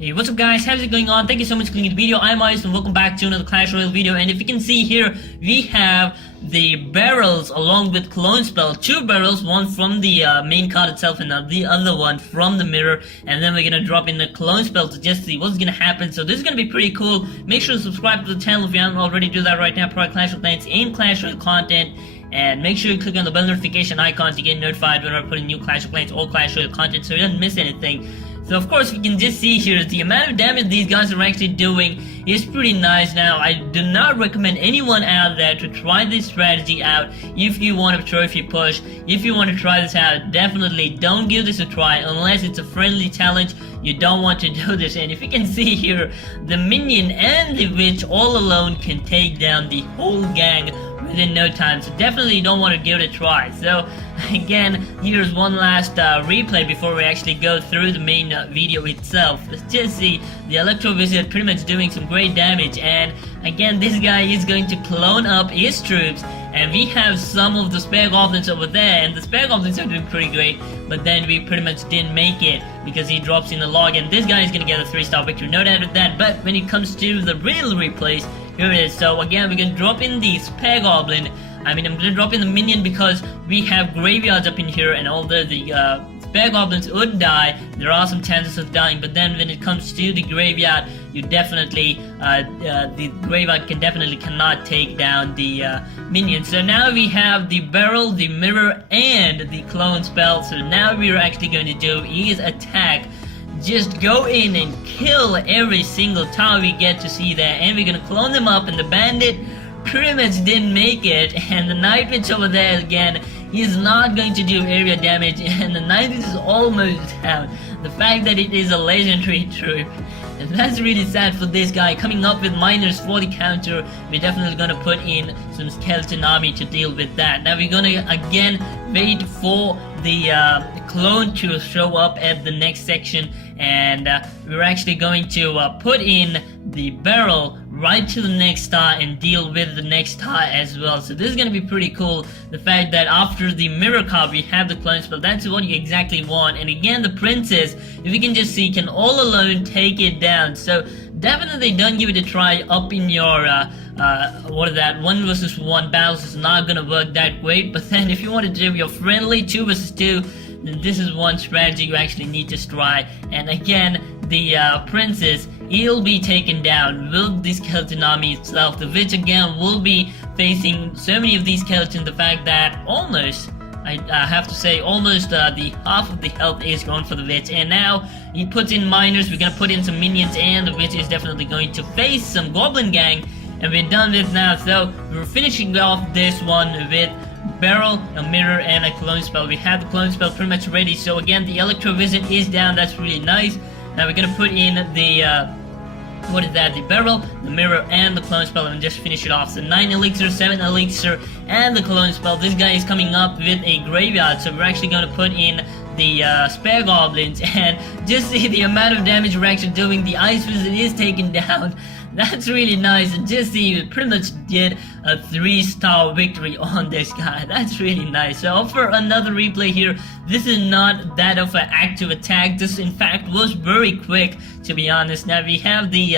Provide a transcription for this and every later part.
Hey, what's up guys, how's it going on? Thank you so much for clicking the video. I'm Ayrus and welcome back to another Clash Royale video. And if you can see here, we have the barrels along with clone spell. Two barrels, one from the main card itself and the other one from the mirror. And then we're gonna drop in the clone spell to just see what's gonna happen. So this is gonna be pretty cool. Make sure to subscribe to the channel if you haven't already. Do that right now. Provide Clash of Clans and Clash Royale content. And make sure you click on the bell notification icon to get notified when I put in new Clash of Clans or Clash Royale content so you don't miss anything. So of course we can just see here the amount of damage these guys are actually doing is pretty nice. Now I do not recommend anyone out there to try this strategy out. If you want a trophy push, if you want to try this out, definitely don't give this a try unless it's a friendly challenge. You don't want to do this. And if you can see here, the minion and the witch all alone can take down the whole gang within no time, so definitely you don't want to give it a try. So again, here's one last replay before we actually go through the main video itself. Let's just see the Electro Wizard pretty much doing some great damage, and again this guy is going to clone up his troops, and we have some of the spare goblins over there, and the spare goblins are doing pretty great, but then we pretty much didn't make it because he drops in the log, and this guy is gonna get a 3-star victory, no doubt of that. But when it comes to the real replays, here it is. So again, we're gonna drop in the spare goblin. I'm gonna drop in the minion because we have graveyards up in here, and although the spare goblins would die, there are some chances of dying. But then when it comes to the graveyard, you definitely the graveyard cannot take down the minion. So now we have the barrel, the mirror, and the clone spell. So now we're actually going to do is attack. Just go in and kill every single tower we get to see there, and we're gonna clone them up. And the bandit pretty much didn't make it, and the night witch over there again, he's not going to do area damage, and the night witch is almost down. The fact that it is a legendary troop, and that's really sad for this guy. Coming up with miners for the counter, we're definitely gonna put in some skeleton army to deal with that. Now we're gonna again wait for the clone to show up at the next section, and we're actually going to put in the barrel right to the next star and deal with the next star as well. So this is gonna be pretty cool. The fact that after the mirror card we have the clone spell, that's what you exactly want. And again, the princess, if you can just see, can all alone take it down. So definitely don't give it a try up in your what is that, 1 versus 1 battles is not gonna work that great. But then if you want to do your friendly 2 versus 2, then this is one strategy you actually need to try. And again, the princess, he'll be taken down with the skeleton army itself. The witch again will be facing so many of these skeletons. The fact that almost, I have to say, almost the half of the health is gone for the witch. And now he puts in miners, we're gonna put in some minions, and the witch is definitely going to face some goblin gang, and we're done with now. So we're finishing off this one with barrel, a mirror, and a clone spell. We have the clone spell pretty much ready. So again, the Electro Wizard is down, that's really nice. Now we're gonna put in the what is that, the barrel, the mirror, and the clone spell, and just finish it off. So 9 elixir, 7 elixir, and the clone spell. This guy is coming up with a graveyard, so we're actually gonna put in the spare goblins, and just see the amount of damage we're actually doing. The ice wizard is taken down. That's really nice, and just see, we pretty much did a 3-star victory on this guy. That's really nice. So for another replay here, this is not that of an active attack. This in fact was very quick, to be honest. Now we have the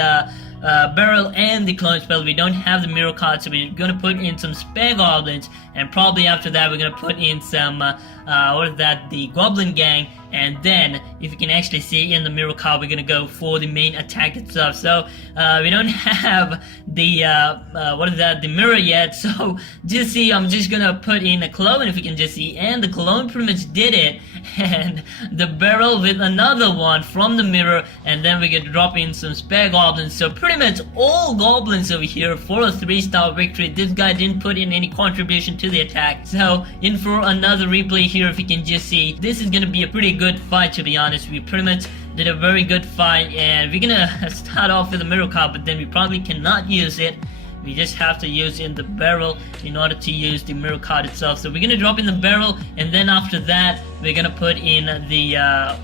barrel and the clone spell. We don't have the mirror card, so we're gonna put in some spare goblins, and probably after that we're gonna put in some what is that, the goblin gang. And then if you can actually see in the mirror card, we're gonna go for the main attack itself. So we don't have the what is that, the mirror yet, so just see, I'm just gonna put in a clone, if you can just see, and the clone pretty much did it, and the barrel with another one from the mirror, and then we get to drop in some spare goblins. So pretty much all goblins over here for a 3-star victory. This guy didn't put in any contribution to the attack. So in for another replay here, if you can just see, this is gonna be a pretty good fight, to be honest. We pretty much did a very good fight, and we're gonna start off with a mirror card, but then we probably cannot use it. We just have to use in the barrel in order to use the mirror card itself. So we're gonna drop in the barrel, and then after that we're gonna put in the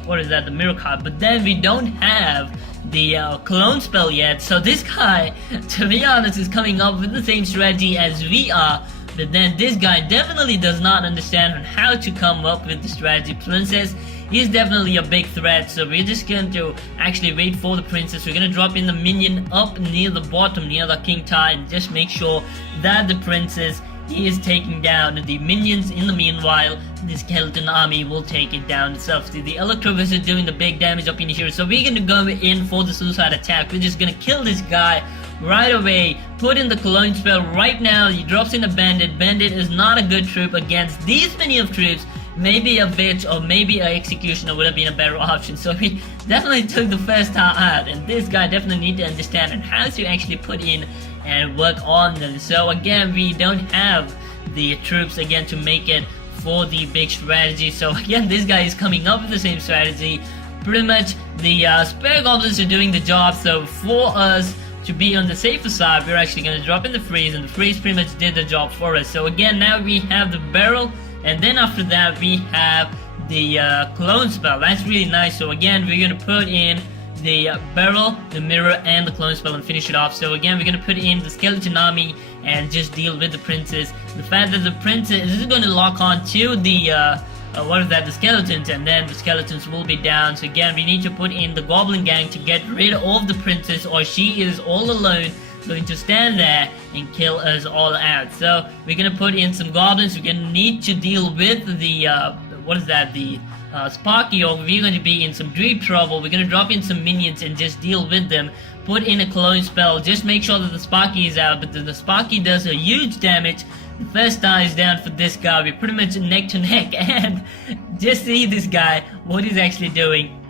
what is that, the mirror card. But then we don't have the clone spell yet, so this guy, to be honest, is coming up with the same strategy as we are. But then this guy definitely does not understand on how to come up with the strategy. Princess he's definitely a big threat. So we're just going to actually wait for the princess. We're going to drop in the minion up near the bottom, near the king tower, and just make sure that the princess is taking down the minions. In the meanwhile, the skeleton army will take it down itself. See, the electro is doing the big damage up in here. So we're going to go in for the suicide attack. We're just going to kill this guy right away. Put in the clone spell right now. He drops in a bandit. Bandit is not a good troop against these many of troops. Maybe a bitch or maybe an executioner would have been a better option. So we definitely took the first tower out, and this guy definitely need to understand and how to actually put in and work on them. So again, we don't have the troops again to make it for the big strategy. So again, this guy is coming up with the same strategy. Pretty much the spare goblins are doing the job. So for us to be on the safer side, we're actually going to drop in the freeze, and the freeze pretty much did the job for us. So again, now we have the barrel, and then after that we have the clone spell. That's really nice. So again, we're going to put in the barrel, the mirror, and the clone spell and finish it off. So again, we're going to put in the skeleton army and just deal with the princess. The fact that the princess is going to lock on to the the skeletons, and then the skeletons will be down. So again, we need to put in the goblin gang to get rid of the princess, or she is all alone going to stand there and kill us all out. So we're gonna put in some goblins. We're gonna need to deal with the Sparky, or we're going to be in some deep trouble. We're gonna drop in some minions and just deal with them. Put in a clone spell. Just make sure that the Sparky is out, but the Sparky does a huge damage. The first tower is down for this guy. We're pretty much neck to neck, and just see this guy, what he's actually doing.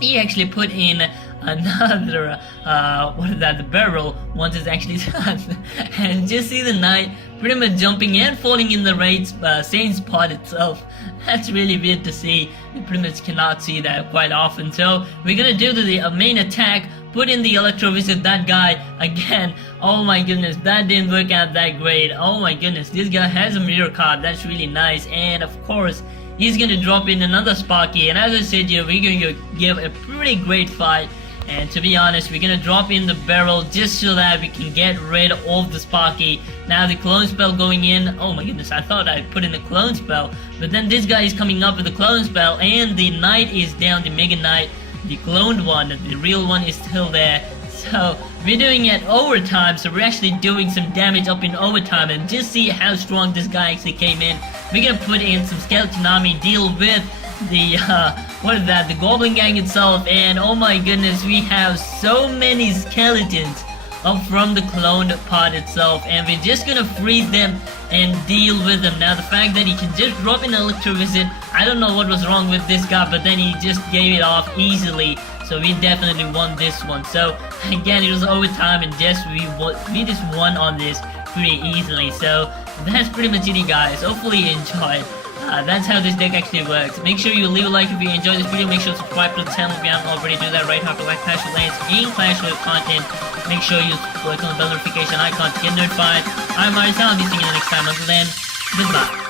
He actually put in another the barrel once it's actually done. And just see the knight pretty much jumping and falling in the same spot itself. That's really weird to see. You pretty much cannot see that quite often. So we're gonna do the main attack, put in the electro visit that guy again. Oh my goodness, that didn't work out that great. Oh my goodness, this guy has a mirror card. That's really nice. And of course, he's gonna drop in another Sparky, and as I said, we're going to give a pretty great fight. And to be honest, we're gonna drop in the barrel just so that we can get rid of the Sparky. Now the clone spell going in. Oh my goodness, I thought I put in the clone spell, but then this guy is coming up with the clone spell, and the knight is down, the mega knight, the cloned one. The real one is still there. So we're doing it overtime, so we're actually doing some damage up in overtime, and just see how strong this guy actually came in. We're gonna put in some skeleton army, deal with the the goblin gang itself, and oh my goodness, we have so many skeletons up from the cloned part itself, and we're just gonna freeze them and deal with them. Now the fact that he can just drop in electro visit, I don't know what was wrong with this guy, but then he just gave it off easily. So we definitely won this one. So again, it was overtime, and we just won on this pretty easily. So that's pretty much it, guys. Hopefully you enjoyed. That's how this deck actually works. Make sure you leave a like if you enjoyed this video. Make sure to subscribe to the channel if you haven't already. Do that right after like Clash of Clans and Clash Royale content. Make sure you click on the bell notification icon to get notified. I'm Ayrus, I'll be seeing you next time. Until then, goodbye.